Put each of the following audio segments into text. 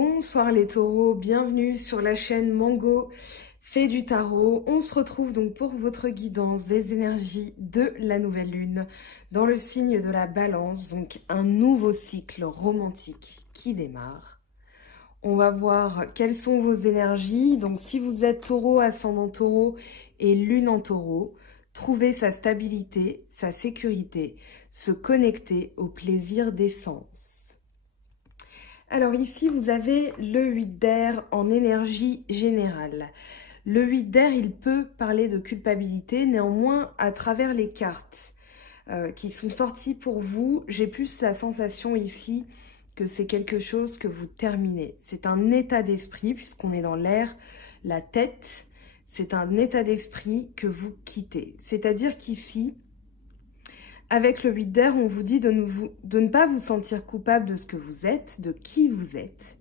Bonsoir les taureaux, bienvenue sur la chaîne Mango Fée du Tarot. On se retrouve donc pour votre guidance des énergies de la nouvelle lune dans le signe de la balance, donc un nouveau cycle romantique qui démarre. On va voir quelles sont vos énergies. Donc si vous êtes taureau, ascendant taureau et lune en taureau, trouvez sa stabilité, sa sécurité, se connecter au plaisir des sens. Alors ici, vous avez le 8 d'air en énergie générale. Le 8 d'air, il peut parler de culpabilité, néanmoins, à travers les cartes qui sont sorties pour vous, j'ai plus la sensation ici que c'est quelque chose que vous terminez. C'est un état d'esprit, puisqu'on est dans l'air, la tête, c'est un état d'esprit que vous quittez. C'est-à-dire qu'ici, avec le 8 d'air, on vous dit de ne pas vous sentir coupable de ce que vous êtes, de qui vous êtes.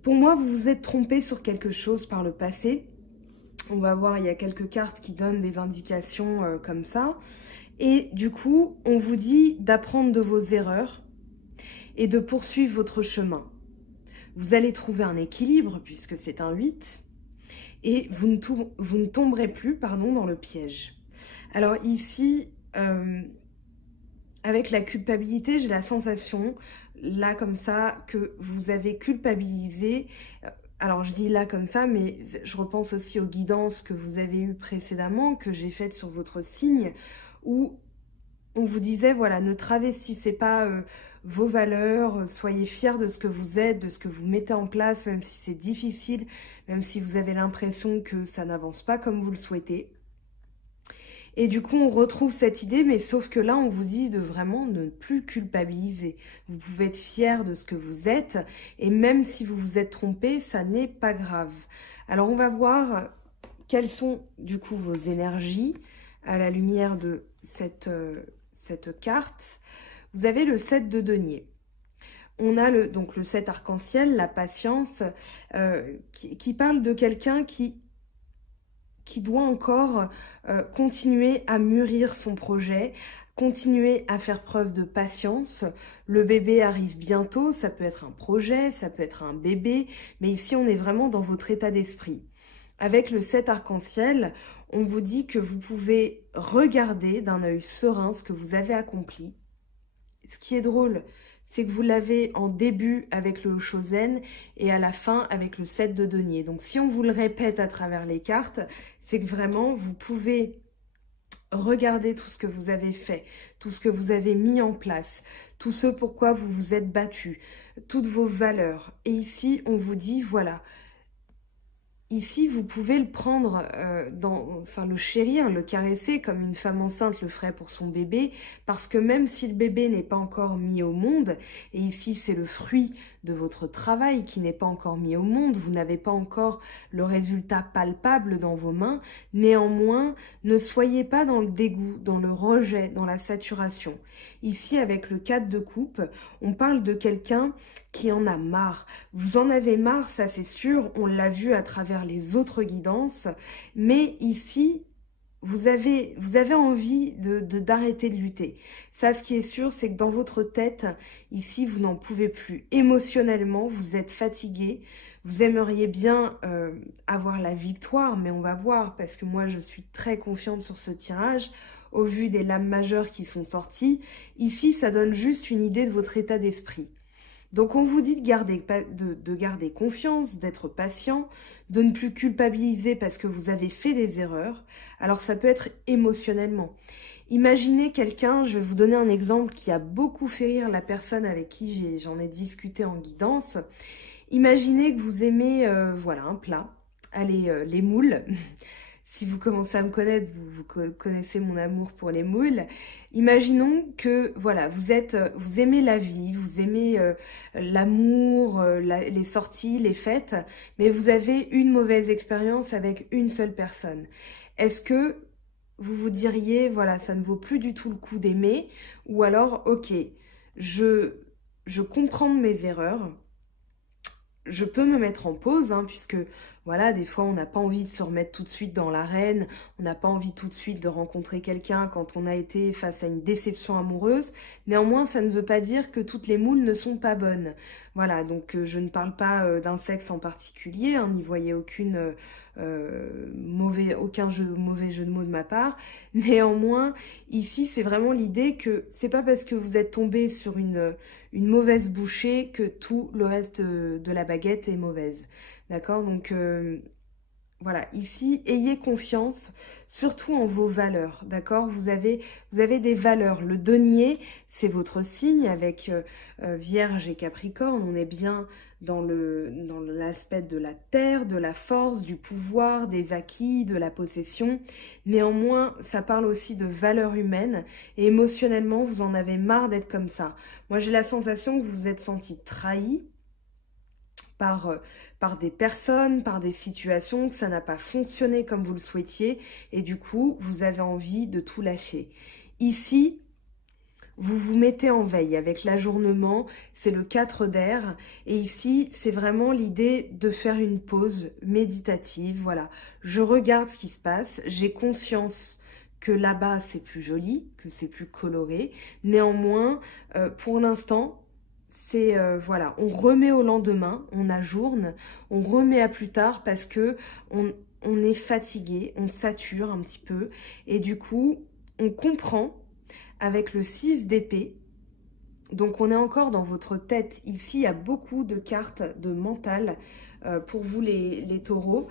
Pour moi, vous vous êtes trompé sur quelque chose par le passé. On va voir, il y a quelques cartes qui donnent des indications comme ça. Et du coup, on vous dit d'apprendre de vos erreurs et de poursuivre votre chemin. Vous allez trouver un équilibre, puisque c'est un 8, et vous ne tomberez plus dans le piège. Alors ici... avec la culpabilité, j'ai la sensation, là comme ça, que vous avez culpabilisé. Alors je dis là comme ça, mais je repense aussi aux guidances que vous avez eues précédemment, que j'ai faites sur votre signe, où on vous disait, voilà, ne travestissez pas vos valeurs, soyez fiers de ce que vous êtes, de ce que vous mettez en place, même si c'est difficile, même si vous avez l'impression que ça n'avance pas comme vous le souhaitez. Et du coup, on retrouve cette idée, mais sauf que là, on vous dit de vraiment ne plus culpabiliser. Vous pouvez être fier de ce que vous êtes, et même si vous vous êtes trompé, ça n'est pas grave. Alors, on va voir quelles sont, du coup, vos énergies à la lumière de cette carte. Vous avez le 7 de denier. On a donc le 7 arc-en-ciel, la patience, qui parle de quelqu'un qui doit encore continuer à mûrir son projet, continuer à faire preuve de patience. Le bébé arrive bientôt, ça peut être un projet, ça peut être un bébé, mais ici on est vraiment dans votre état d'esprit. Avec le 7 arc-en-ciel, on vous dit que vous pouvez regarder d'un œil serein ce que vous avez accompli. Ce qui est drôle, c'est que vous l'avez en début avec le Chosen et à la fin avec le 7 de denier. Donc si on vous le répète à travers les cartes, c'est que vraiment vous pouvez regarder tout ce que vous avez fait, tout ce que vous avez mis en place, tout ce pourquoi vous vous êtes battu, toutes vos valeurs. Et ici, on vous dit, voilà, ici, vous pouvez le prendre, le chérir, le caresser comme une femme enceinte le ferait pour son bébé, parce que même si le bébé n'est pas encore mis au monde, et ici c'est le fruit de votre travail qui n'est pas encore mis au monde, vous n'avez pas encore le résultat palpable dans vos mains, néanmoins, ne soyez pas dans le dégoût, dans le rejet, dans la saturation. Ici, avec le 4 de coupe, on parle de quelqu'un qui en a marre. Vous en avez marre, ça c'est sûr, on l'a vu à travers les autres guidances, mais ici, vous avez envie d'arrêter de lutter. Ça, ce qui est sûr, c'est que dans votre tête, ici, vous n'en pouvez plus. Émotionnellement, vous êtes fatigué, vous aimeriez bien avoir la victoire, mais on va voir, parce que moi, je suis très confiante sur ce tirage, au vu des lames majeures qui sont sorties. Ici, ça donne juste une idée de votre état d'esprit. Donc on vous dit de garder confiance, d'être patient, de ne plus culpabiliser parce que vous avez fait des erreurs. Alors ça peut être émotionnellement. Imaginez quelqu'un, je vais vous donner un exemple qui a beaucoup fait rire la personne avec qui j'en ai discuté en guidance. Imaginez que vous aimez voilà, un plat, allez, les moules. Si vous commencez à me connaître, vous connaissez mon amour pour les moules. Imaginons que voilà, vous aimez la vie, vous aimez l'amour, les sorties, les fêtes, mais vous avez une mauvaise expérience avec une seule personne. Est-ce que vous vous diriez, voilà, ça ne vaut plus du tout le coup d'aimer, ou alors, ok, je comprends mes erreurs, je peux me mettre en pause, hein, puisque voilà, des fois on n'a pas envie de se remettre tout de suite dans l'arène, on n'a pas envie tout de suite de rencontrer quelqu'un quand on a été face à une déception amoureuse. Néanmoins, ça ne veut pas dire que toutes les moules ne sont pas bonnes. Voilà, donc je ne parle pas d'un sexe en particulier, hein, n'y voyez aucun mauvais jeu de mots de ma part. Néanmoins, ici, c'est vraiment l'idée que c'est pas parce que vous êtes tombé sur une mauvaise bouchée que tout le reste de la baguette est mauvaise. D'accord? Donc, voilà, ici, ayez confiance, surtout en vos valeurs, d'accord? Vous avez des valeurs. Le denier, c'est votre signe avec Vierge et Capricorne. On est bien dans l'aspect de la terre, de la force, du pouvoir, des acquis, de la possession. Néanmoins, ça parle aussi de valeurs humaines et émotionnellement, vous en avez marre d'être comme ça. Moi, j'ai la sensation que vous vous êtes senti trahi par des personnes, par des situations, que ça n'a pas fonctionné comme vous le souhaitiez et du coup, vous avez envie de tout lâcher. Ici, vous vous mettez en veille avec l'ajournement, c'est le 4 d'air et ici, c'est vraiment l'idée de faire une pause méditative. Voilà, je regarde ce qui se passe, j'ai conscience que là-bas, c'est plus joli, que c'est plus coloré. Néanmoins, pour l'instant, c'est voilà, on remet au lendemain, on ajourne, on remet à plus tard parce que on est fatigué, on sature un petit peu et du coup on comprend avec le 6 d'épée. Donc on est encore dans votre tête. Ici il y a beaucoup de cartes de mental pour vous les taureaux.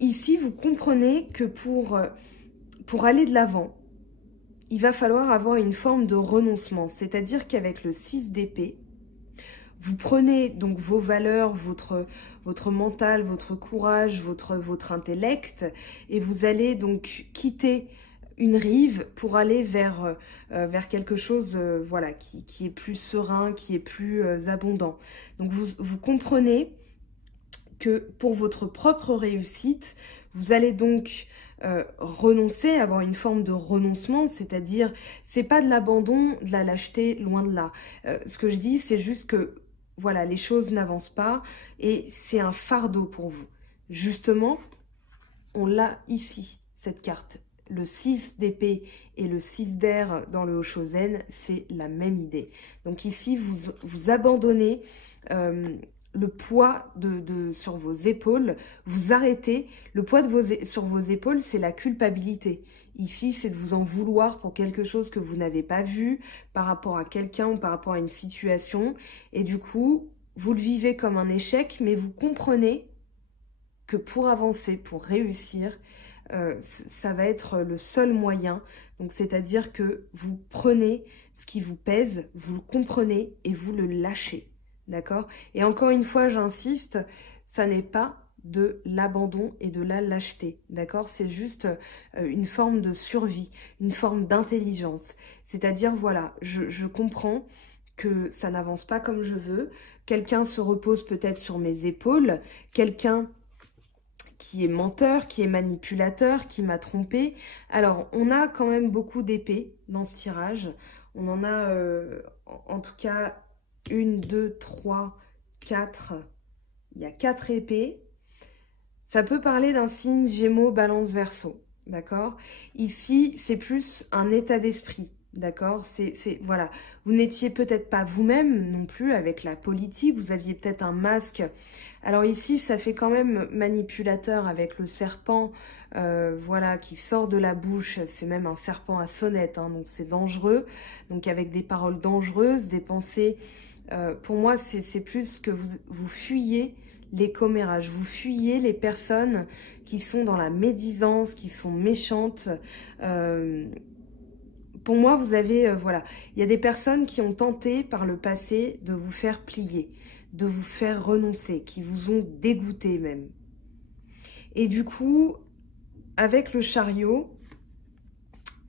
Ici vous comprenez que pour aller de l'avant, il va falloir avoir une forme de renoncement. C'est-à-dire qu'avec le 6 d'épée, vous prenez donc vos valeurs, votre mental, votre courage, votre intellect, et vous allez donc quitter une rive pour aller vers quelque chose voilà, qui est plus serein, qui est plus abondant. Donc vous comprenez que pour votre propre réussite, vous allez donc renoncer, avoir une forme de renoncement, c'est-à-dire, c'est pas de l'abandon, de la lâcheté, loin de là. Ce que je dis, c'est juste que, voilà, les choses n'avancent pas et c'est un fardeau pour vous. Justement, on l'a ici, cette carte. Le 6 d'épée et le 6 d'air dans le Hoshozen, c'est la même idée. Donc ici, vous abandonnez le poids sur vos épaules, vous arrêtez. Le poids sur vos épaules, c'est la culpabilité. Ici, c'est de vous en vouloir pour quelque chose que vous n'avez pas vu, par rapport à quelqu'un ou par rapport à une situation. Et du coup, vous le vivez comme un échec, mais vous comprenez que pour avancer, pour réussir, ça va être le seul moyen. Donc, c'est-à-dire que vous prenez ce qui vous pèse, vous le comprenez et vous le lâchez. D'accord? Et encore une fois, j'insiste, ça n'est pas de l'abandon et de la lâcheté. D'accord? C'est juste une forme de survie, une forme d'intelligence. C'est-à-dire, voilà, je comprends que ça n'avance pas comme je veux. Quelqu'un se repose peut-être sur mes épaules. Quelqu'un qui est menteur, qui est manipulateur, qui m'a trompé. Alors, on a quand même beaucoup d'épées dans ce tirage. On en a, en tout cas, 1, 2, 3, 4. Il y a 4 épées. Ça peut parler d'un signe Gémeaux, Balance, Verseau. D'accord? Ici, c'est plus un état d'esprit. D'accord? Voilà. Vous n'étiez peut-être pas vous-même non plus avec la politique. Vous aviez peut-être un masque. Alors ici, ça fait quand même manipulateur avec le serpent, voilà, qui sort de la bouche. C'est même un serpent à sonnette, hein, donc c'est dangereux. Donc avec des paroles dangereuses, des pensées. Pour moi, c'est plus que vous fuyez les commérages. Vous fuyez les personnes qui sont dans la médisance, qui sont méchantes. Pour moi, vous avez, voilà, il y a des personnes qui ont tenté par le passé de vous faire plier, de vous faire renoncer, qui vous ont dégoûté même. Et du coup, avec le chariot,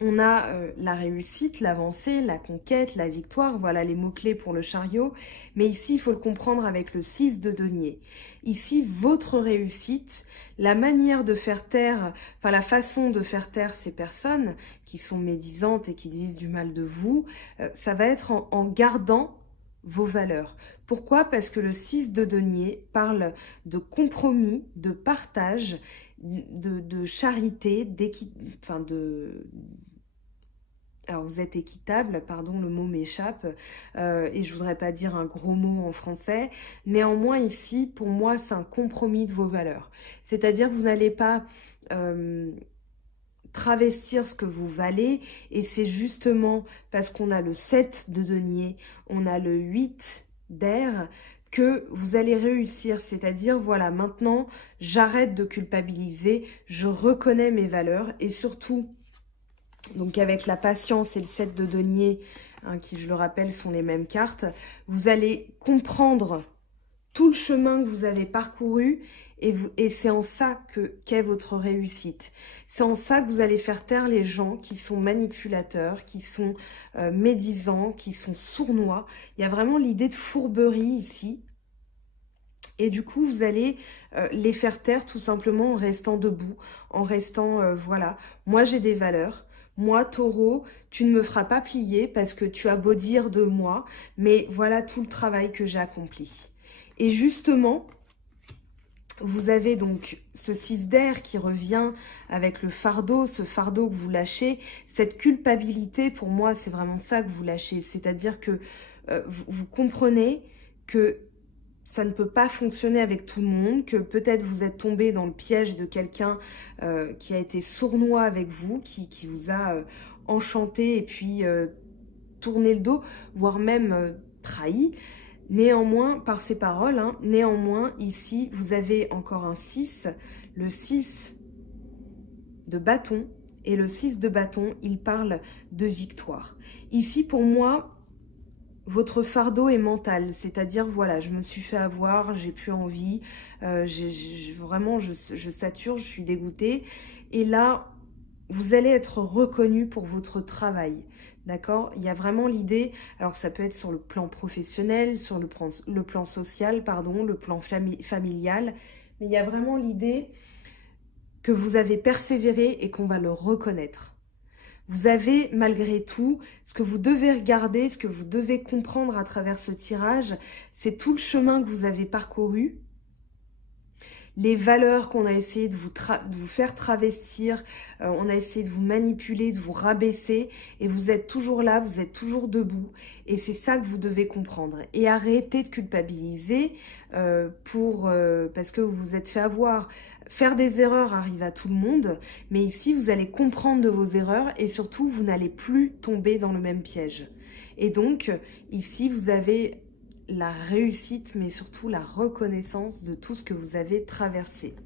on a la réussite, l'avancée, la conquête, la victoire, voilà les mots-clés pour le chariot. Mais ici, il faut le comprendre avec le 6 de denier. Ici, votre réussite, la manière de faire taire, enfin la façon de faire taire ces personnes qui sont médisantes et qui disent du mal de vous, ça va être en gardant vos valeurs. Pourquoi? Parce que le 6 de denier parle de compromis, de partage, de charité, alors vous êtes équitable, pardon, le mot m'échappe, et je voudrais pas dire un gros mot en français. Néanmoins ici, pour moi, c'est un compromis de vos valeurs. C'est-à-dire que vous n'allez pas travestir ce que vous valez, et c'est justement parce qu'on a le 7 de denier, on a le 8 d'air, que vous allez réussir, c'est-à-dire, voilà, maintenant, j'arrête de culpabiliser, je reconnais mes valeurs, et surtout, donc avec la patience et le 7 de denier, hein, qui, je le rappelle, sont les mêmes cartes, vous allez comprendre tout le chemin que vous avez parcouru, et c'est en ça qu'est votre réussite. C'est en ça que vous allez faire taire les gens qui sont manipulateurs, qui sont médisants, qui sont sournois. Il y a vraiment l'idée de fourberie ici. Et du coup, vous allez les faire taire tout simplement en restant debout, en restant, voilà, moi j'ai des valeurs. Moi, Taureau, tu ne me feras pas plier parce que tu as beau dire de moi, mais voilà tout le travail que j'ai accompli. Et justement, vous avez donc ce 6 d'air qui revient avec le fardeau, ce fardeau que vous lâchez, cette culpabilité, pour moi, c'est vraiment ça que vous lâchez. C'est-à-dire que vous comprenez que ça ne peut pas fonctionner avec tout le monde, que peut-être vous êtes tombé dans le piège de quelqu'un qui a été sournois avec vous, qui vous a enchanté et puis tourné le dos, voire même trahi. Néanmoins, par ces paroles, hein, néanmoins, ici, vous avez encore un 6, le 6 de bâton, et le 6 de bâton, il parle de victoire. Ici, pour moi, votre fardeau est mental, c'est-à-dire, voilà, je me suis fait avoir, j'ai plus envie, vraiment, je sature, je suis dégoûtée, et là, vous allez être reconnu pour votre travail. D'accord? Il y a vraiment l'idée, alors ça peut être sur le plan professionnel, sur le plan social, pardon, le plan familial, mais il y a vraiment l'idée que vous avez persévéré et qu'on va le reconnaître. Vous avez, malgré tout, ce que vous devez regarder, ce que vous devez comprendre à travers ce tirage, c'est tout le chemin que vous avez parcouru, les valeurs qu'on a essayé de vous faire travestir, on a essayé de vous manipuler, de vous rabaisser, et vous êtes toujours là, vous êtes toujours debout, et c'est ça que vous devez comprendre. Et arrêtez de culpabiliser parce que vous vous êtes fait avoir. Faire des erreurs arrive à tout le monde, mais ici, vous allez comprendre de vos erreurs, et surtout, vous n'allez plus tomber dans le même piège. Et donc, ici, vous avez la réussite, mais surtout la reconnaissance de tout ce que vous avez traversé.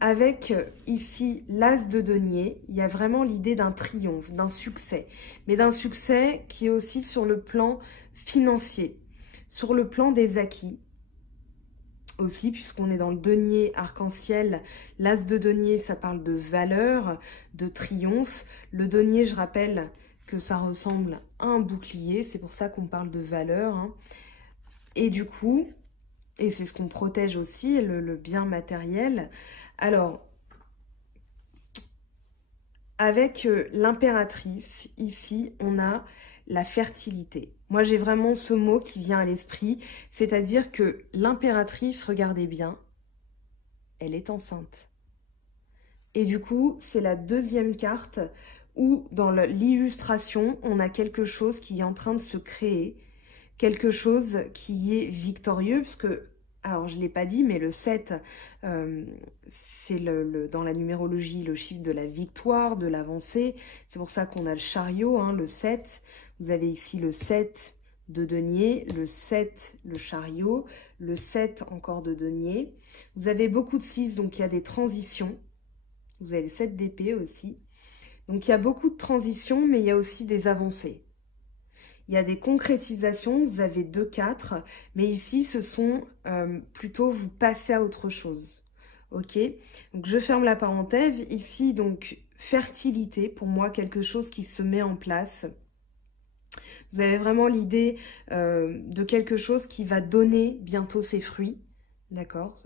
Avec ici l'as de denier, il y a vraiment l'idée d'un triomphe, d'un succès, mais d'un succès qui est aussi sur le plan financier, sur le plan des acquis aussi, puisqu'on est dans le denier arc-en-ciel. L'as de denier, ça parle de valeur, de triomphe. Le denier, je rappelle que ça ressemble à un bouclier, c'est pour ça qu'on parle de valeur, hein. Et du coup, et c'est ce qu'on protège aussi, le bien matériel. Alors, avec l'impératrice, ici, on a la fertilité. Moi, j'ai vraiment ce mot qui vient à l'esprit, c'est-à-dire que l'impératrice, regardez bien, elle est enceinte. Et du coup, c'est la deuxième carte où dans l'illustration, on a quelque chose qui est en train de se créer, quelque chose qui est victorieux, parce que, alors je ne l'ai pas dit, mais le 7, c'est dans la numérologie le chiffre de la victoire, de l'avancée. C'est pour ça qu'on a le chariot, hein, le 7. Vous avez ici le 7 de denier, le 7, le chariot, le 7 encore de denier. Vous avez beaucoup de 6, donc il y a des transitions. Vous avez le 7 d'épée aussi. Donc il y a beaucoup de transitions, mais il y a aussi des avancées. Il y a des concrétisations, vous avez 2, 4, mais ici ce sont plutôt vous passez à autre chose. Ok? Donc je ferme la parenthèse. Ici donc fertilité, pour moi quelque chose qui se met en place. Vous avez vraiment l'idée de quelque chose qui va donner bientôt ses fruits. D'accord?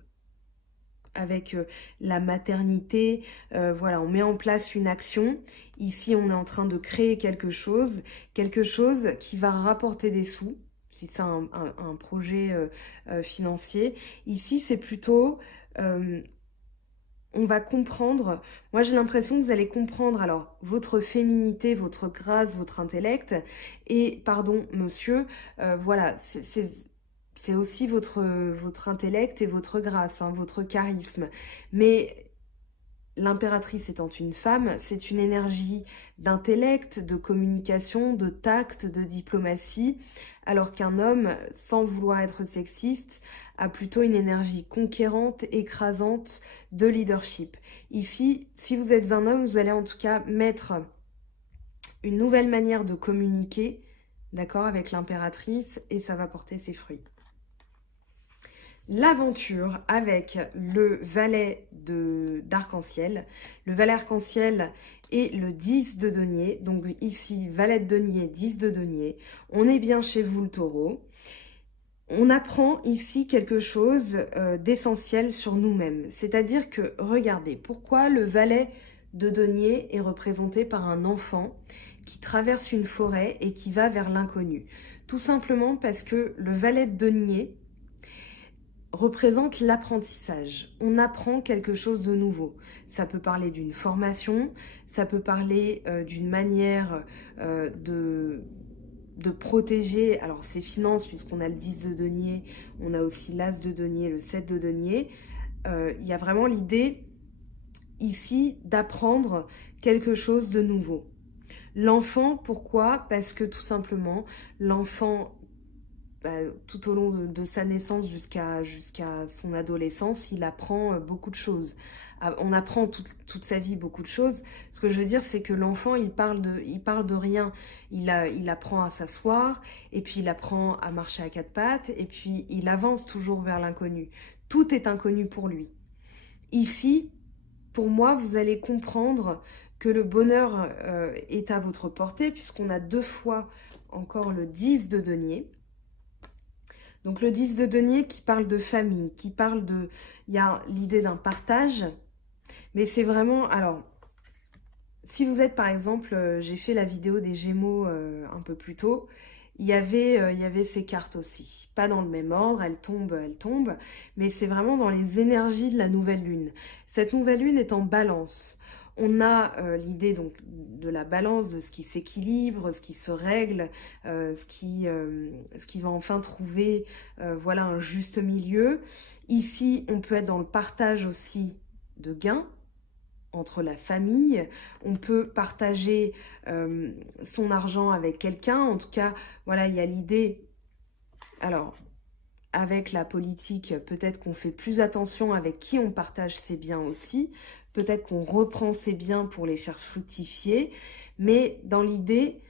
Avec la maternité, voilà, on met en place une action. Ici, on est en train de créer quelque chose qui va rapporter des sous, si c'est un projet financier. Ici, c'est plutôt... on va comprendre, moi j'ai l'impression que vous allez comprendre alors votre féminité, votre grâce, votre intellect, et pardon monsieur, voilà, c'est aussi votre intellect et votre grâce, hein, votre charisme. Mais l'impératrice étant une femme, c'est une énergie d'intellect, de communication, de tact, de diplomatie, alors qu'un homme, sans vouloir être sexiste, a plutôt une énergie conquérante, écrasante, de leadership. Ici, si vous êtes un homme, vous allez en tout cas mettre une nouvelle manière de communiquer, d'accord, avec l'impératrice, et ça va porter ses fruits. L'aventure avec le valet d'arc-en-ciel. Le valet arc-en-ciel est le 10 de denier. Donc ici, valet de denier, 10 de denier. On est bien chez vous, le taureau. On apprend ici quelque chose d'essentiel sur nous-mêmes. C'est-à-dire que, regardez, pourquoi le valet de denier est représenté par un enfant qui traverse une forêt et qui va vers l'inconnu? Tout simplement parce que le valet de denier représente l'apprentissage. On apprend quelque chose de nouveau. Ça peut parler d'une formation, ça peut parler d'une manière de protéger alors ses finances, puisqu'on a le 10 de denier, on a aussi l'as de denier, le 7 de denier. Il y a vraiment l'idée ici d'apprendre quelque chose de nouveau. L'enfant, pourquoi? Parce que tout simplement, l'enfant, tout au long de sa naissance jusqu'à son adolescence, il apprend beaucoup de choses. On apprend toute sa vie beaucoup de choses. Ce que je veux dire, c'est que l'enfant, il parle de rien. Il apprend à s'asseoir, et puis il apprend à marcher à quatre pattes, et puis il avance toujours vers l'inconnu. Tout est inconnu pour lui. Ici, pour moi, vous allez comprendre que le bonheur est à votre portée, puisqu'on a deux fois encore le 10 de denier. Donc le 10 de denier qui parle de famille, qui parle de... Il y a l'idée d'un partage, mais c'est vraiment... Alors, si vous êtes par exemple, j'ai fait la vidéo des Gémeaux un peu plus tôt, il y avait ces cartes aussi. Pas dans le même ordre, elles tombent, mais c'est vraiment dans les énergies de la nouvelle lune. Cette nouvelle lune est en balance. On a l'idée donc de la balance, de ce qui s'équilibre, ce qui se règle, ce qui va enfin trouver voilà, un juste milieu. Ici, on peut être dans le partage aussi de gains entre la famille. On peut partager son argent avec quelqu'un. En tout cas, voilà, il y a l'idée... Alors, avec la politique, peut-être qu'on fait plus attention avec qui on partage ses biens aussi. Peut-être qu'on reprend ses biens pour les faire fructifier. Mais dans l'idée,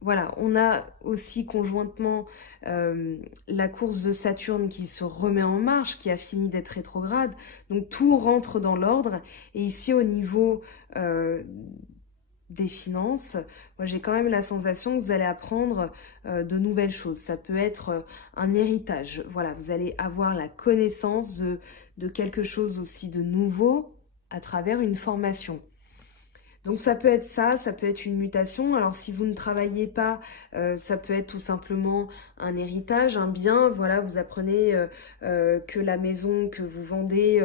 voilà, on a aussi conjointement la course de Saturne qui se remet en marche, qui a fini d'être rétrograde. Donc tout rentre dans l'ordre. Et ici, au niveau des finances, moi j'ai quand même la sensation que vous allez apprendre de nouvelles choses. Ça peut être un héritage. Voilà, vous allez avoir la connaissance de quelque chose aussi de nouveau à travers une formation. Donc ça peut être ça peut être une mutation. Alors si vous ne travaillez pas, ça peut être tout simplement un héritage, un bien. Voilà, vous apprenez que la maison que vous vendez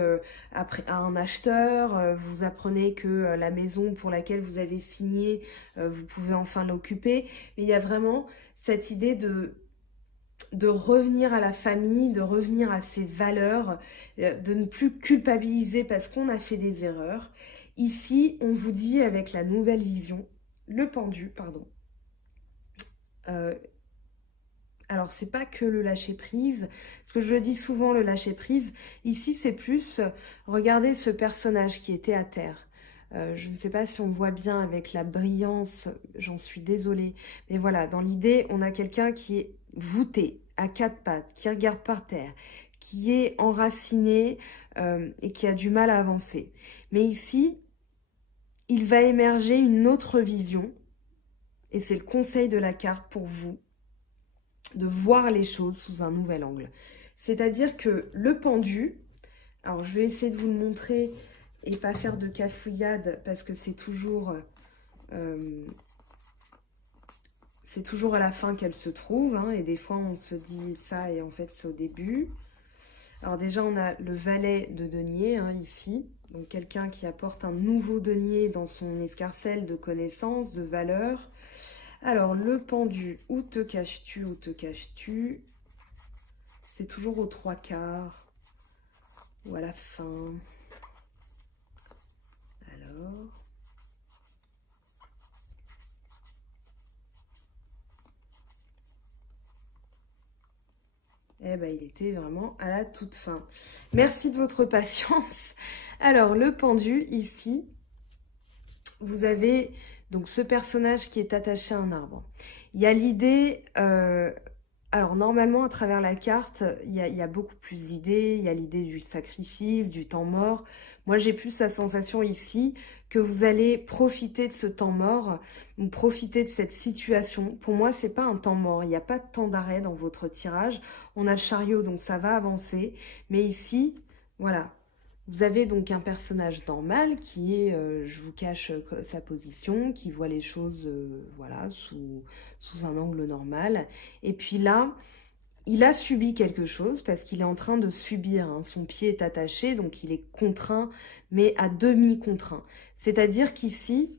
à un acheteur, vous apprenez que la maison pour laquelle vous avez signé, vous pouvez enfin l'occuper. Mais il y a vraiment cette idée de revenir à la famille, de revenir à ses valeurs, de ne plus culpabiliser parce qu'on a fait des erreurs. Ici, on vous dit avec la nouvelle vision, le pendu, pardon. Alors, c'est pas que le lâcher-prise, parce que je le dis souvent, le lâcher-prise. Ici, c'est plus, regardez ce personnage qui était à terre. Je ne sais pas si on voit bien avec la brillance, j'en suis désolée. Mais voilà, dans l'idée, on a quelqu'un qui est voûté, à quatre pattes, qui regarde par terre, qui est enraciné et qui a du mal à avancer. Mais ici, il va émerger une autre vision, et c'est le conseil de la carte pour vous, de voir les choses sous un nouvel angle. C'est-à-dire que le pendu, alors je vais essayer de vous le montrer et pas faire de cafouillade parce que c'est toujours C'est toujours à la fin qu'elle se trouve, hein, et des fois on se dit ça et en fait c'est au début. Alors déjà on a le valet de denier, hein, ici. Donc quelqu'un qui apporte un nouveau denier dans son escarcelle de connaissances, de valeurs. Alors le pendu, où te caches-tu, où te caches-tu? C'est toujours aux 3/4 ou à la fin. Alors... Eh ben, il était vraiment à la toute fin. Merci de votre patience. Alors, le pendu, ici, vous avez donc ce personnage qui est attaché à un arbre. Il y a l'idée... alors, normalement, à travers la carte, il y a beaucoup plus d'idées. Il y a l'idée du sacrifice, du temps mort. Moi, j'ai plus la sensation ici que vous allez profiter de ce temps mort, ou profiter de cette situation. Pour moi, c'est pas un temps mort. Il n'y a pas de temps d'arrêt dans votre tirage. On a le chariot, donc ça va avancer. Mais ici, voilà. Vous avez donc un personnage normal qui est, je vous cache sa position, qui voit les choses voilà, sous un angle normal. Et puis là, il a subi quelque chose parce qu'il est en train de subir, hein. Son pied est attaché, donc il est contraint, mais à demi contraint. C'est-à-dire qu'ici,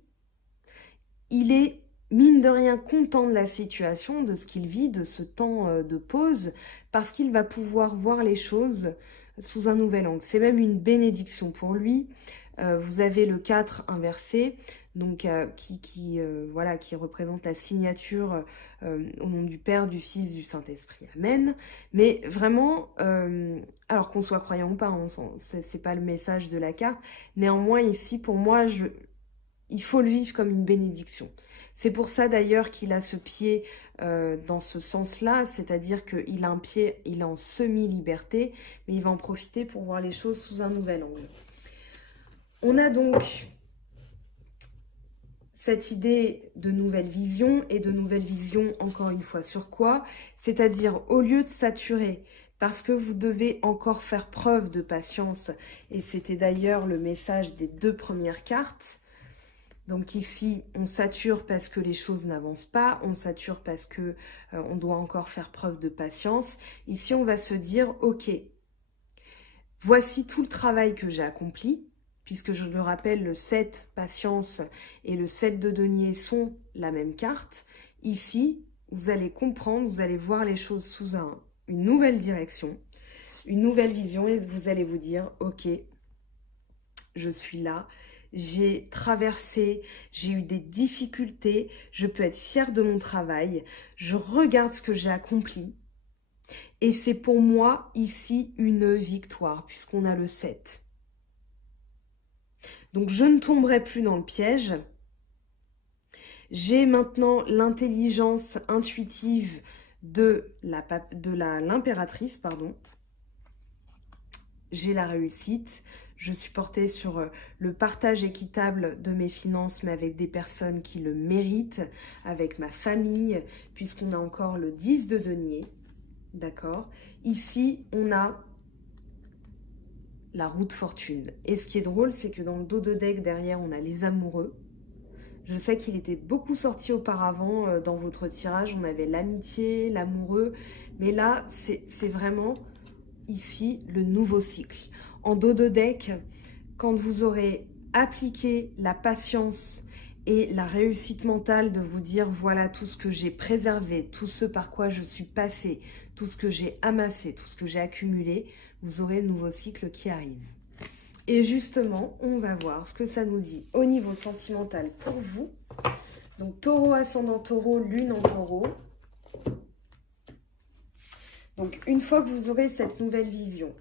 il est mine de rien content de la situation, de ce qu'il vit, de ce temps de pause, parce qu'il va pouvoir voir les choses sous un nouvel angle. C'est même une bénédiction pour lui. Vous avez le 4 inversé, donc voilà, qui représente la signature au nom du Père, du Fils, du Saint-Esprit. Amen. Mais vraiment, alors qu'on soit croyant ou pas, c'est pas le message de la carte. Néanmoins, ici, pour moi, il faut le vivre comme une bénédiction. C'est pour ça d'ailleurs qu'il a ce pied dans ce sens-là, c'est-à-dire qu'il a un pied, il est en semi-liberté, mais il va en profiter pour voir les choses sous un nouvel angle. On a donc cette idée de nouvelle vision, et de nouvelle vision, encore une fois, sur quoi? C'est-à-dire, au lieu de saturer, parce que vous devez encore faire preuve de patience, et c'était d'ailleurs le message des 2 premières cartes. Donc ici, on sature parce que les choses n'avancent pas, on sature parce que on doit encore faire preuve de patience. Ici, on va se dire, ok, voici tout le travail que j'ai accompli, puisque je le rappelle, le 7 patience et le 7 de denier sont la même carte. Ici, vous allez comprendre, vous allez voir les choses sous une nouvelle direction, une nouvelle vision, et vous allez vous dire, ok, je suis là. J'ai traversé, j'ai eu des difficultés, je peux être fière de mon travail, je regarde ce que j'ai accompli. Et c'est pour moi ici une victoire, puisqu'on a le 7. Donc je ne tomberai plus dans le piège. J'ai maintenant l'intelligence intuitive de l'impératrice, pardon. J'ai la réussite. Je suis portée sur le partage équitable de mes finances, mais avec des personnes qui le méritent, avec ma famille, puisqu'on a encore le 10 de denier. D'accord? Ici, on a la roue de fortune. Et ce qui est drôle, c'est que dans le dos de deck, derrière, on a les amoureux. Je sais qu'il était beaucoup sorti auparavant dans votre tirage. On avait l'amitié, l'amoureux. Mais là, c'est vraiment ici le nouveau cycle. En dos de deck, quand vous aurez appliqué la patience et la réussite mentale de vous dire voilà tout ce que j'ai préservé, tout ce par quoi je suis passée, tout ce que j'ai amassé, tout ce que j'ai accumulé, vous aurez le nouveau cycle qui arrive. Et justement, on va voir ce que ça nous dit au niveau sentimental pour vous. Donc taureau, ascendant taureau, lune en taureau. Donc une fois que vous aurez cette nouvelle vision,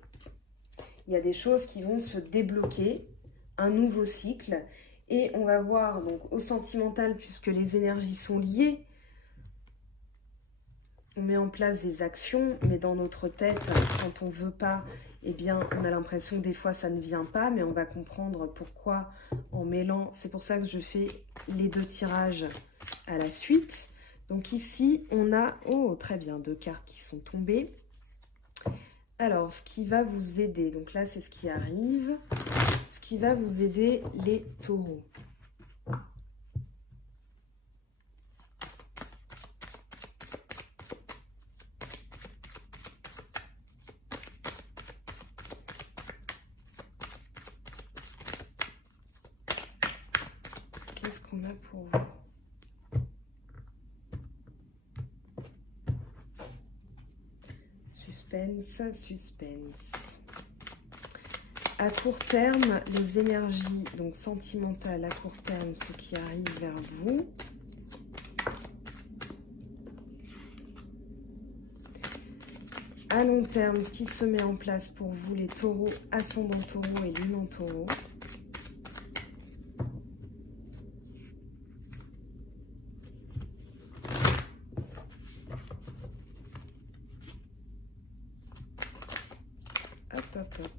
il y a des choses qui vont se débloquer, un nouveau cycle. Et on va voir donc au sentimental, puisque les énergies sont liées, on met en place des actions, mais dans notre tête, quand on ne veut pas, eh bien, on a l'impression que des fois ça ne vient pas, mais on va comprendre pourquoi en mêlant. C'est pour ça que je fais les 2 tirages à la suite. Donc ici, on a, oh très bien, 2 cartes qui sont tombées. Alors, ce qui va vous aider, donc là, c'est ce qui arrive. Ce qui va vous aider, les taureaux. qu'on a pour vous? Suspense, suspense. À court terme, les énergies donc sentimentales à court terme, ce qui arrive vers vous. À long terme, ce qui se met en place pour vous, les taureaux, ascendant taureau et lune en taureau. Hop, hop, hop.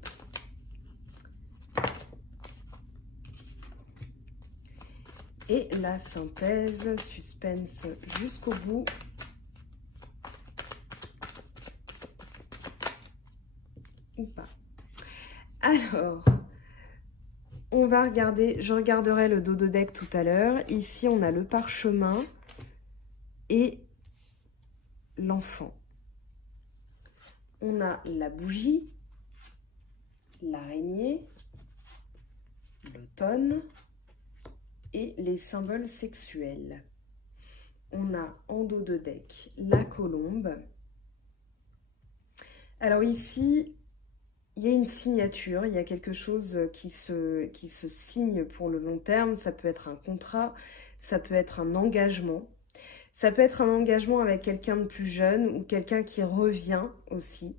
Et la synthèse, suspense jusqu'au bout. Ou pas. Alors, on va regarder, je regarderai le dos de deck tout à l'heure. Ici, on a le parchemin et l'enfant. On a la bougie, l'araignée, l'automne et les symboles sexuels. On a en dos de deck la colombe. Alors ici, il y a une signature, il y a quelque chose qui se signe pour le long terme. Ça peut être un contrat, ça peut être un engagement. Ça peut être un engagement avec quelqu'un de plus jeune ou quelqu'un qui revient aussi.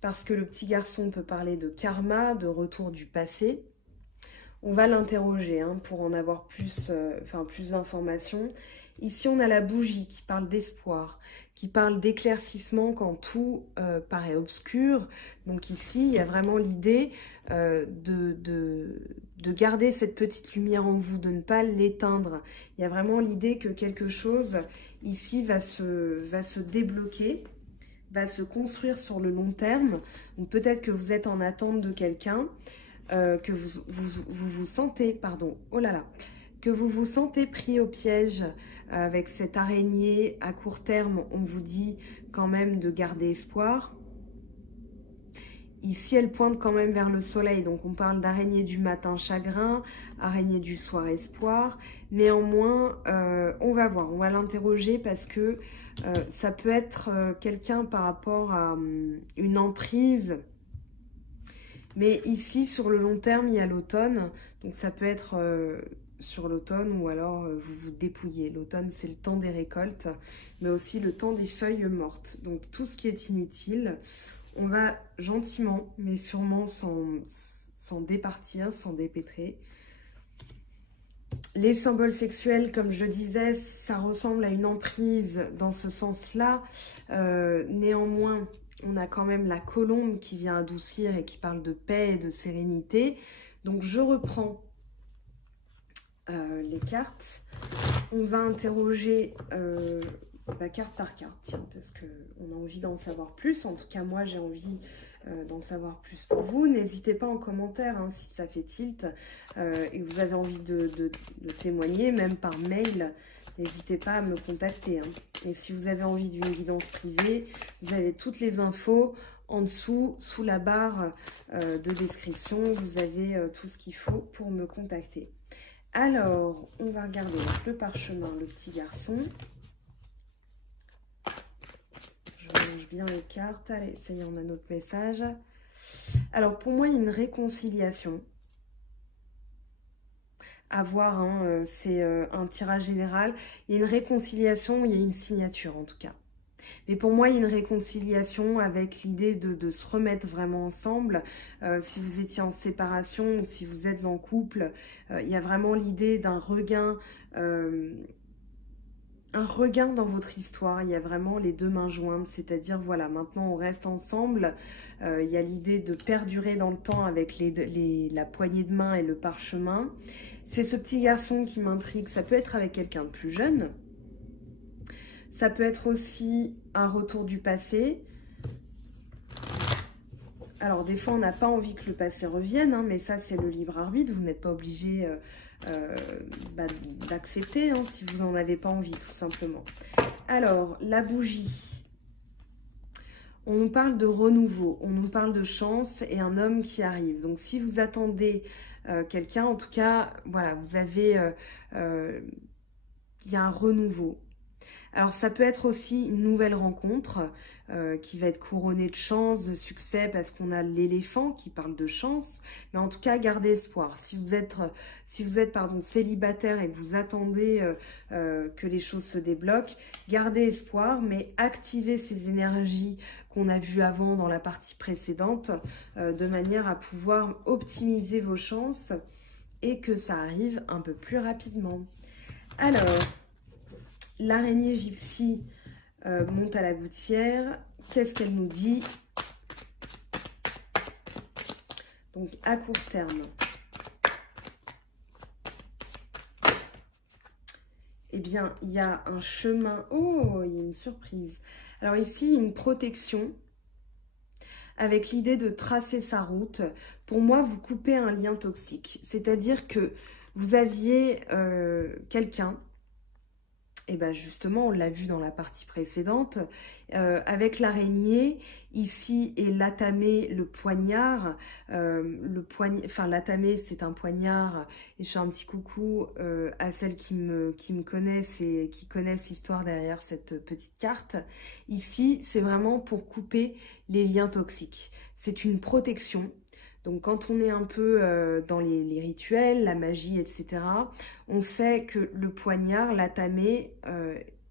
Parce que le petit garçon peut parler de karma, de retour du passé. On va l'interroger pour en avoir plus d'informations. Ici, on a la bougie qui parle d'espoir, qui parle d'éclaircissement quand tout paraît obscur. Donc ici, il y a vraiment l'idée de garder cette petite lumière en vous, de ne pas l'éteindre. Il y a vraiment l'idée que quelque chose ici va se débloquer, va se construire sur le long terme. Donc peut-être que vous êtes en attente de quelqu'un, que vous sentez, pardon, oh là là, que vous vous sentez pris au piège avec cette araignée à court terme. On vous dit quand même de garder espoir. Ici, elle pointe quand même vers le soleil, donc on parle d'araignée du matin chagrin, araignée du soir espoir. Néanmoins, on va voir, on va l'interroger parce que ça peut être quelqu'un par rapport à une emprise. Mais ici, sur le long terme, il y a l'automne, donc ça peut être sur l'automne ou alors vous vous dépouillez. L'automne, c'est le temps des récoltes, mais aussi le temps des feuilles mortes. Donc tout ce qui est inutile, on va gentiment, mais sûrement s'en départir, s'en dépêtrer. Les symboles sexuels, comme je disais, ça ressemble à une emprise dans ce sens-là. Néanmoins, on a quand même la colombe qui vient adoucir et qui parle de paix et de sérénité. Donc je reprends les cartes. On va interroger carte par carte, tiens, parce qu'on a envie d'en savoir plus. En tout cas, moi, j'ai envie d'en savoir plus pour vous. N'hésitez pas en commentaire si ça fait tilt et que vous avez envie de témoigner, même par mail. N'hésitez pas à me contacter. Et si vous avez envie d'une guidance privée, vous avez toutes les infos en dessous, sous la barre de description. Vous avez tout ce qu'il faut pour me contacter. Alors, on va regarder le parchemin, le petit garçon. Je range bien les cartes. Allez, ça y est, on a notre message. Alors, pour moi, il y a une réconciliation à voir, c'est un tirage général. Il y a une réconciliation, il y a une signature en tout cas. Mais pour moi, il y a une réconciliation avec l'idée de se remettre vraiment ensemble. Si vous étiez en séparation ou si vous êtes en couple, il y a vraiment l'idée d'un regain, dans votre histoire. Il y a vraiment les deux mains jointes, c'est-à-dire, voilà, maintenant on reste ensemble. Il y a l'idée de perdurer dans le temps avec la poignée de main et le parchemin. C'est ce petit garçon qui m'intrigue. Ça peut être avec quelqu'un de plus jeune. Ça peut être aussi un retour du passé. Alors, des fois, on n'a pas envie que le passé revienne, mais ça, c'est le libre arbitre. Vous n'êtes pas obligé d'accepter si vous n'en avez pas envie, tout simplement. Alors, la bougie. On nous parle de renouveau, on nous parle de chance et un homme qui arrive. Donc si vous attendez quelqu'un, en tout cas, voilà, vous avez, il y a un renouveau. Alors ça peut être aussi une nouvelle rencontre qui va être couronnée de chance, de succès, parce qu'on a l'éléphant qui parle de chance. Mais en tout cas, gardez espoir. Si vous êtes célibataire et que vous attendez que les choses se débloquent, gardez espoir, mais activez ces énergies qu'on a vues avant dans la partie précédente, de manière à pouvoir optimiser vos chances et que ça arrive un peu plus rapidement. Alors, l'araignée gypsy monte à la gouttière. Qu'est-ce qu'elle nous dit? Donc, à court terme. Eh bien, il y a un chemin. Oh, il y a une surprise. Alors ici, une protection avec l'idée de tracer sa route. Pour moi, vous coupez un lien toxique. C'est-à-dire que vous aviez quelqu'un. Et bien justement, on l'a vu dans la partie précédente, avec l'araignée, ici, et l'atamé, le poignard. L'atamé, c'est un poignard, et je fais un petit coucou à celles qui me connaissent et qui connaissent l'histoire derrière cette petite carte. Ici, c'est vraiment pour couper les liens toxiques. C'est une protection. Donc quand on est un peu dans les rituels, la magie, etc., on sait que le poignard, l'atamé,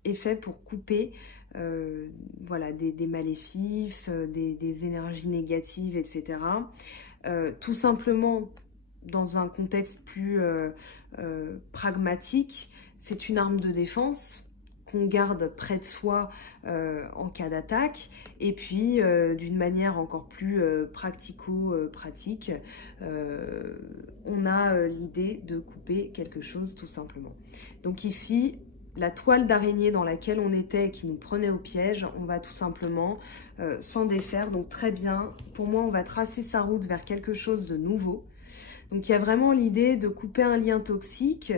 est fait pour couper voilà, des maléfices, des énergies négatives, etc. Tout simplement, dans un contexte plus pragmatique, c'est une arme de défense qu'on garde près de soi en cas d'attaque, et puis d'une manière encore plus pratico-pratique, on a l'idée de couper quelque chose tout simplement. Donc ici, la toile d'araignée dans laquelle on était et qui nous prenait au piège, on va tout simplement s'en défaire. Donc très bien, pour moi on va tracer sa route vers quelque chose de nouveau. Donc il y a vraiment l'idée de couper un lien toxique,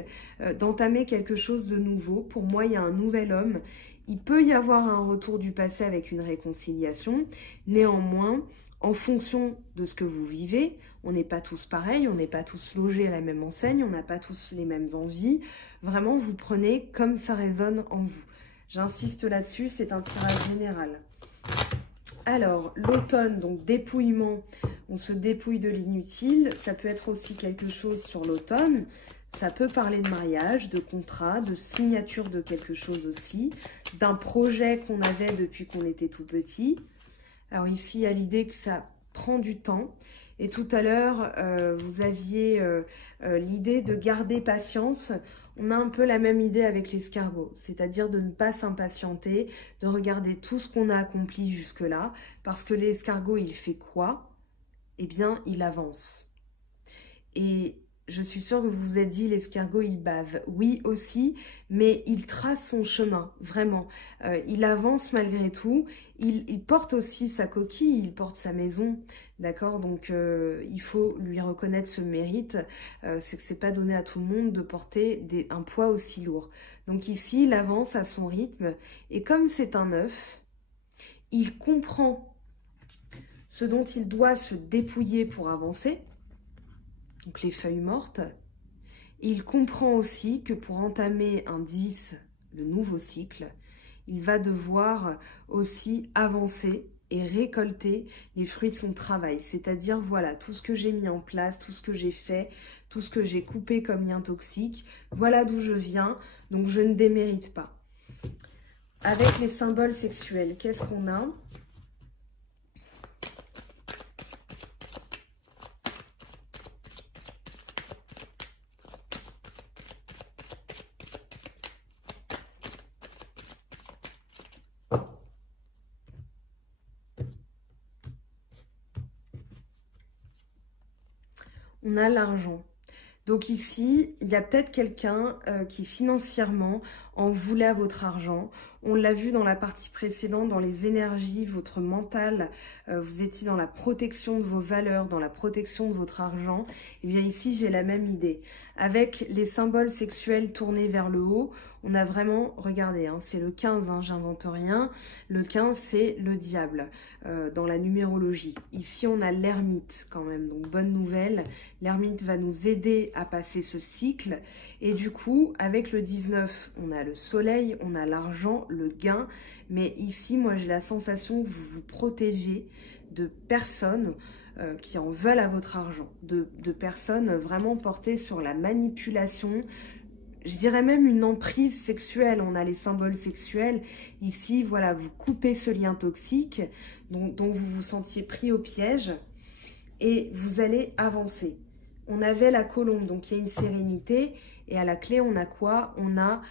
d'entamer quelque chose de nouveau. Pour moi, il y a un nouvel homme. Il peut y avoir un retour du passé avec une réconciliation. Néanmoins, en fonction de ce que vous vivez, on n'est pas tous pareils, on n'est pas tous logés à la même enseigne, on n'a pas tous les mêmes envies. Vraiment, vous prenez comme ça résonne en vous. J'insiste là-dessus, c'est un tirage général. Alors, l'automne, donc dépouillement, on se dépouille de l'inutile. Ça peut être aussi quelque chose sur l'automne. Ça peut parler de mariage, de contrat, de signature de quelque chose aussi, d'un projet qu'on avait depuis qu'on était tout petit. Alors ici, il y a l'idée que ça prend du temps. Et tout à l'heure, vous aviez l'idée de garder patience. On a un peu la même idée avec l'escargot, c'est-à-dire de ne pas s'impatienter, de regarder tout ce qu'on a accompli jusque-là, parce que l'escargot, il fait quoi? Eh bien, il avance. Et je suis sûre que vous vous êtes dit, l'escargot, il bave. Oui, aussi, mais il trace son chemin, vraiment. Il avance malgré tout. Il porte aussi sa coquille, il porte sa maison, d'accord? Donc, il faut lui reconnaître ce mérite. C'est que c'est pas donné à tout le monde de porter un poids aussi lourd. Donc ici, il avance à son rythme. Et comme c'est un œuf, il comprend ce dont il doit se dépouiller pour avancer. Donc les feuilles mortes. Et il comprend aussi que pour entamer un 10, le nouveau cycle, il va devoir aussi avancer et récolter les fruits de son travail. C'est-à-dire, voilà, tout ce que j'ai mis en place, tout ce que j'ai fait, tout ce que j'ai coupé comme lien toxique, voilà d'où je viens, donc je ne démérite pas. Avec les symboles sexuels, qu'est-ce qu'on a ? On a l'argent. Donc ici, il y a peut-être quelqu'un qui financièrement, en voulez à votre argent. On l'a vu dans la partie précédente, dans les énergies, votre mental, vous étiez dans la protection de vos valeurs, dans la protection de votre argent. Et bien ici, j'ai la même idée. Avec les symboles sexuels tournés vers le haut, on a vraiment, regardez, hein, c'est le 15, hein, j'invente rien. Le 15, c'est le diable dans la numérologie. Ici, on a l'ermite quand même, donc bonne nouvelle. L'ermite va nous aider à passer ce cycle. Et du coup, avec le 19, on a le soleil, on a l'argent, le gain. Mais ici, moi, j'ai la sensation que vous vous protégez de personnes qui en veulent à votre argent. De personnes vraiment portées sur la manipulation. Je dirais même une emprise sexuelle. On a les symboles sexuels. Ici, voilà, vous coupez ce lien toxique dont vous vous sentiez pris au piège. Et vous allez avancer. On avait la colombe, donc il y a une sérénité. Et à la clé, on a quoi? On a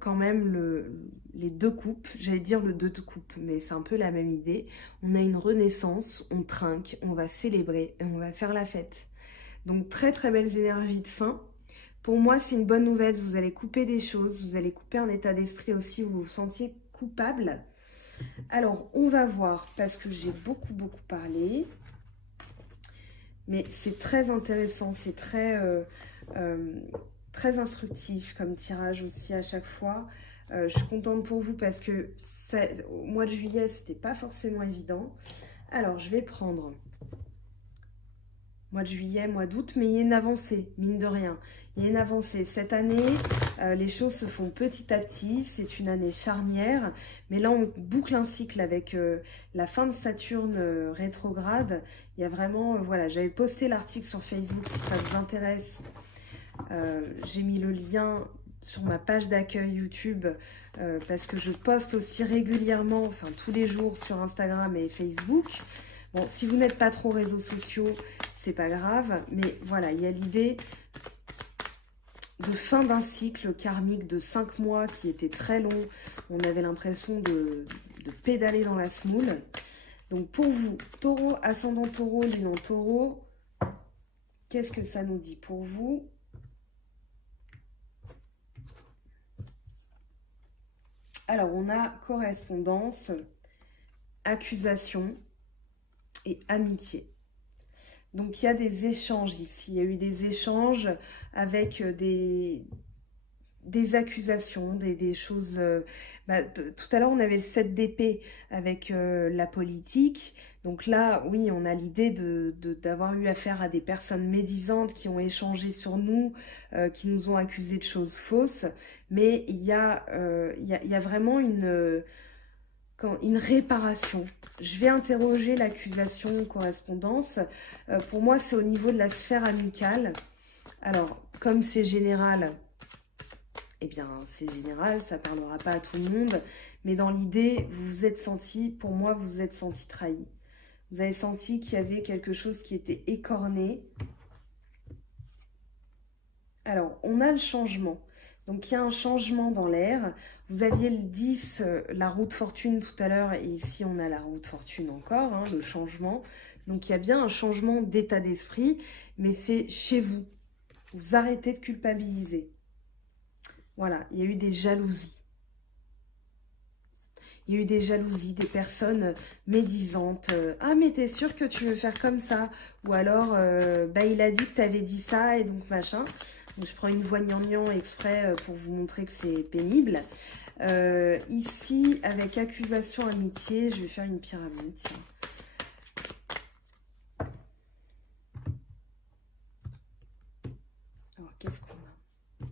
quand même les deux coupes. J'allais dire le deux de coupe, mais c'est un peu la même idée. On a une renaissance, on trinque, on va célébrer et on va faire la fête. Donc très très belles énergies de fin. Pour moi, c'est une bonne nouvelle. Vous allez couper des choses, vous allez couper un état d'esprit aussi où vous vous sentiez coupable. Alors, on va voir, parce que j'ai beaucoup parlé. Mais c'est très intéressant, c'est très instructif comme tirage aussi à chaque fois. Je suis contente pour vous parce que au mois de juillet, c'était pas forcément évident. Alors, je vais prendre mois de juillet, mois d'août, mais il y a une avancée, mine de rien. Il y a une avancée. Cette année, les choses se font petit à petit. C'est une année charnière. Mais là, on boucle un cycle avec la fin de Saturne rétrograde. Il y a vraiment, voilà, j'avais posté l'article sur Facebook si ça vous intéresse. J'ai mis le lien sur ma page d'accueil YouTube parce que je poste aussi régulièrement, enfin tous les jours sur Instagram et Facebook. Bon, si vous n'êtes pas trop réseaux sociaux, c'est pas grave. Mais voilà, il y a l'idée de fin d'un cycle karmique de 5 mois qui était très long. On avait l'impression de pédaler dans la semoule. Donc pour vous, taureau, ascendant taureau, lune en taureau, qu'est-ce que ça nous dit pour vous? Alors on a correspondance, accusation et amitié. Donc il y a des échanges ici, il y a eu des échanges avec des accusations, des choses... tout à l'heure on avait le 7 d'épée avec la politique, donc là oui on a l'idée d'avoir eu affaire à des personnes médisantes qui ont échangé sur nous, qui nous ont accusés de choses fausses, mais il y a vraiment une réparation. Je vais interroger l'accusation correspondance. Pour moi, c'est au niveau de la sphère amicale. Alors, comme c'est général, eh bien, c'est général, ça ne parlera pas à tout le monde. Mais dans l'idée, vous vous êtes senti, pour moi, vous vous êtes senti trahi. Vous avez senti qu'il y avait quelque chose qui était écorné. Alors, on a le changement. Donc, il y a un changement dans l'air. Vous aviez le 10, la roue de fortune tout à l'heure, et ici, on a la roue de fortune encore, hein, le changement. Donc, il y a bien un changement d'état d'esprit, mais c'est chez vous. Vous arrêtez de culpabiliser. Voilà, il y a eu des jalousies. Il y a eu des jalousies, des personnes médisantes. Ah, mais t'es sûr que tu veux faire comme ça? Ou alors, bah, il a dit que t'avais dit ça, et donc machin. Donc, je prends une voix gnangnan exprès pour vous montrer que c'est pénible. Ici, avec accusation, amitié, je vais faire une pyramide. Tiens. Alors, qu'est-ce qu'on a?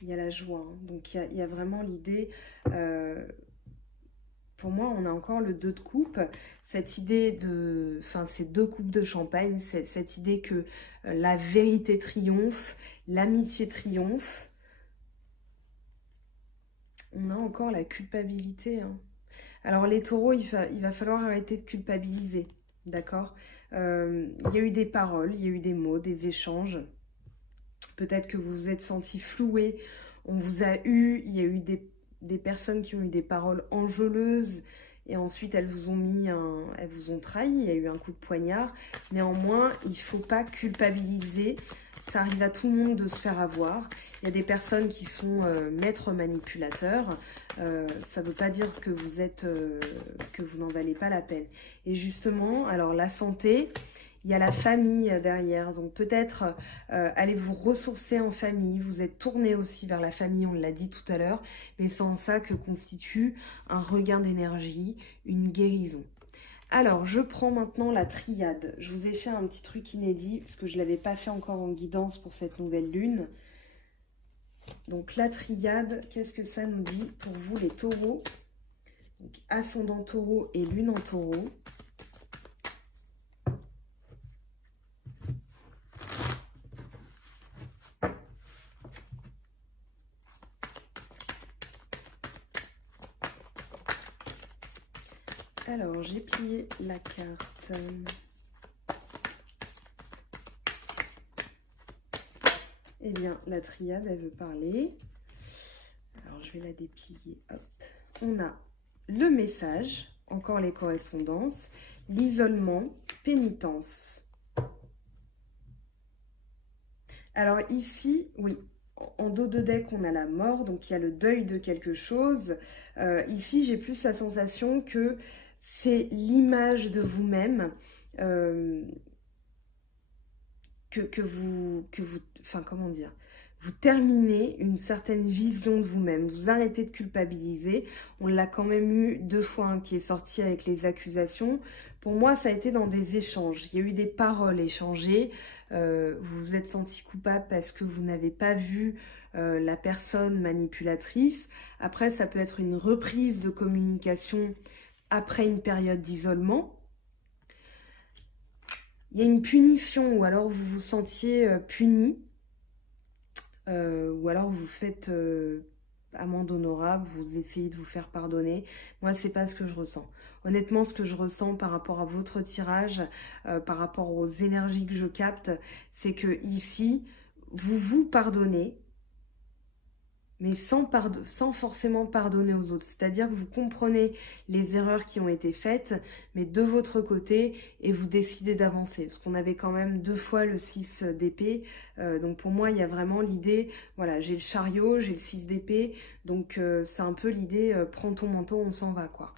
Il y a la joie. Hein. Donc, il y a vraiment l'idée... pour moi, on a encore le 2 de coupe, cette idée de... Enfin, ces 2 coupes de champagne, cette idée que la vérité triomphe, l'amitié triomphe. On a encore la culpabilité. Hein. Alors, les taureaux, il va falloir arrêter de culpabiliser, d'accord? Il y a eu des paroles, il y a eu des mots, des échanges. Peut-être que vous vous êtes senti floué, on vous a eu, il y a eu des personnes qui ont eu des paroles enjôleuses et ensuite elles vous ont trahi, il y a eu un coup de poignard. Néanmoins, il ne faut pas culpabiliser Ça arrive à tout le monde de se faire avoir. Il y a des personnes qui sont maîtres manipulateurs. Ça ne veut pas dire que vous n'en valez pas la peine. Et justement, alors la santé, il y a la famille derrière. Donc peut-être allez vous ressourcer en famille. Vous êtes tourné aussi vers la famille, on l'a dit tout à l'heure. Mais c'est en ça que constitue un regain d'énergie, une guérison. Alors, je prends maintenant la triade. Je vous ai fait un petit truc inédit, parce que je ne l'avais pas fait encore en guidance pour cette nouvelle lune. Donc, la triade, qu'est-ce que ça nous dit pour vous les taureaux? Donc, ascendant taureau et lune en taureau. Alors, j'ai plié la carte. Eh bien, la triade, elle veut parler. Alors, je vais la déplier. Hop. On a le message, encore les correspondances, l'isolement, pénitence. Alors ici, oui, en dos de deck, on a la mort, donc il y a le deuil de quelque chose. Ici, j'ai plus la sensation que c'est l'image de vous-même enfin comment dire, vous terminez une certaine vision de vous-même, vous arrêtez de culpabiliser. On l'a quand même eu 2 fois hein, qui est sorti avec les accusations. Pour moi, ça a été dans des échanges. Il y a eu des paroles échangées. Vous vous êtes senti coupable parce que vous n'avez pas vu la personne manipulatrice. Après, ça peut être une reprise de communication après une période d'isolement. Il y a une punition ou alors vous vous sentiez puni. Ou alors vous faites amende honorable, vous essayez de vous faire pardonner. Moi, c'est pas ce que je ressens. Honnêtement, ce que je ressens par rapport à votre tirage, par rapport aux énergies que je capte, c'est que ici, vous vous pardonnez, mais sans forcément pardonner aux autres. C'est-à-dire que vous comprenez les erreurs qui ont été faites, mais de votre côté, et vous décidez d'avancer. Parce qu'on avait quand même 2 fois le 6 d'épée. Donc pour moi, il y a vraiment l'idée, voilà, j'ai le chariot, j'ai le 6 d'épée. Donc c'est un peu l'idée, prends ton manteau, on s'en va, quoi.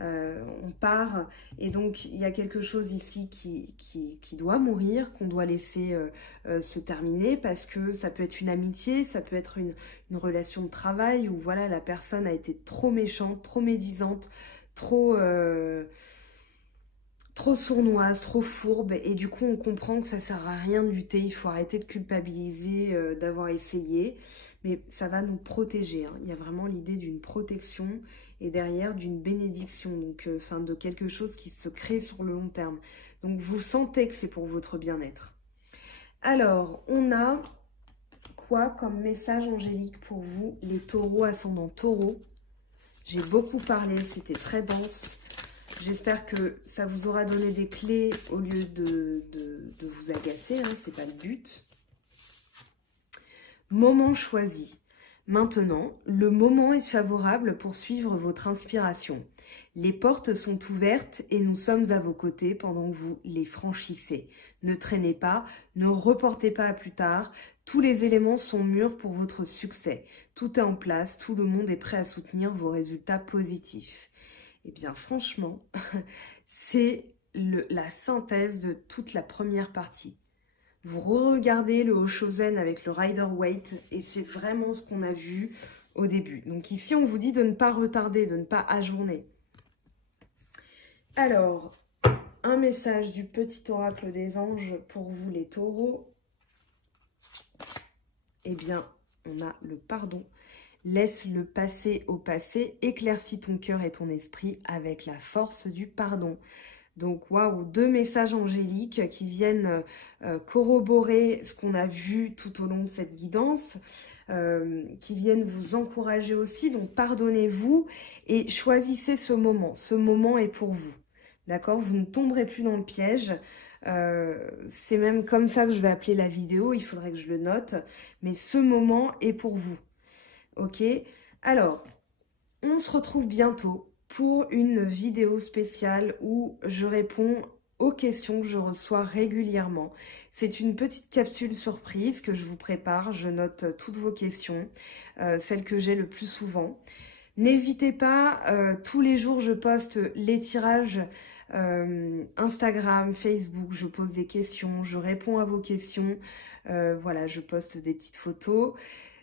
On part, et donc il y a quelque chose ici qui doit mourir, qu'on doit laisser se terminer, parce que ça peut être une amitié, ça peut être une relation de travail où voilà, la personne a été trop méchante, trop médisante, trop sournoise, trop fourbe, et du coup on comprend que ça sert à rien de lutter, il faut arrêter de culpabiliser d'avoir essayé, mais ça va nous protéger, hein. Il y a vraiment l'idée d'une protection et derrière d'une bénédiction, donc enfin de quelque chose qui se crée sur le long terme. Donc vous sentez que c'est pour votre bien-être. Alors, on a quoi comme message angélique pour vous, les taureaux, ascendant taureau? J'ai beaucoup parlé, c'était très dense. J'espère que ça vous aura donné des clés au lieu de vous agacer, hein, c'est pas le but. Moment choisi. Maintenant, le moment est favorable pour suivre votre inspiration. Les portes sont ouvertes et nous sommes à vos côtés pendant que vous les franchissez. Ne traînez pas, ne reportez pas à plus tard. Tous les éléments sont mûrs pour votre succès. Tout est en place, tout le monde est prêt à soutenir vos résultats positifs. Eh bien, franchement, c'est la synthèse de toute la première partie. Vous re-regardez le Hoshozen avec le Rider-Waite et c'est vraiment ce qu'on a vu au début. Donc ici, on vous dit de ne pas retarder, de ne pas ajourner. Alors, un message du petit oracle des anges pour vous les taureaux. Eh bien, on a le pardon. Laisse le passé au passé, éclaircis ton cœur et ton esprit avec la force du pardon. Donc, waouh, 2 messages angéliques qui viennent corroborer ce qu'on a vu tout au long de cette guidance, qui viennent vous encourager aussi. Donc, pardonnez-vous et choisissez ce moment. Ce moment est pour vous. D'accord? Vous ne tomberez plus dans le piège. C'est même comme ça que je vais appeler la vidéo. Il faudrait que je le note. Mais ce moment est pour vous. Ok? Alors, on se retrouve bientôt pour une vidéo spéciale où je réponds aux questions que je reçois régulièrement. C'est une petite capsule surprise que je vous prépare. Je note toutes vos questions, celles que j'ai le plus souvent. N'hésitez pas, tous les jours je poste les tirages Instagram, Facebook, je pose des questions, je réponds à vos questions, voilà, je poste des petites photos.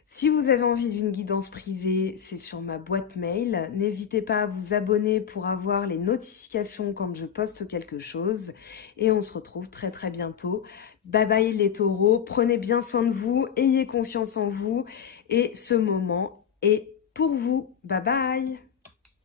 Si vous avez envie d'une guidance privée, c'est sur ma boîte mail. N'hésitez pas à vous abonner pour avoir les notifications quand je poste quelque chose. Et on se retrouve très très bientôt. Bye bye les taureaux, prenez bien soin de vous, ayez confiance en vous. Et ce moment est pour vous. Bye bye.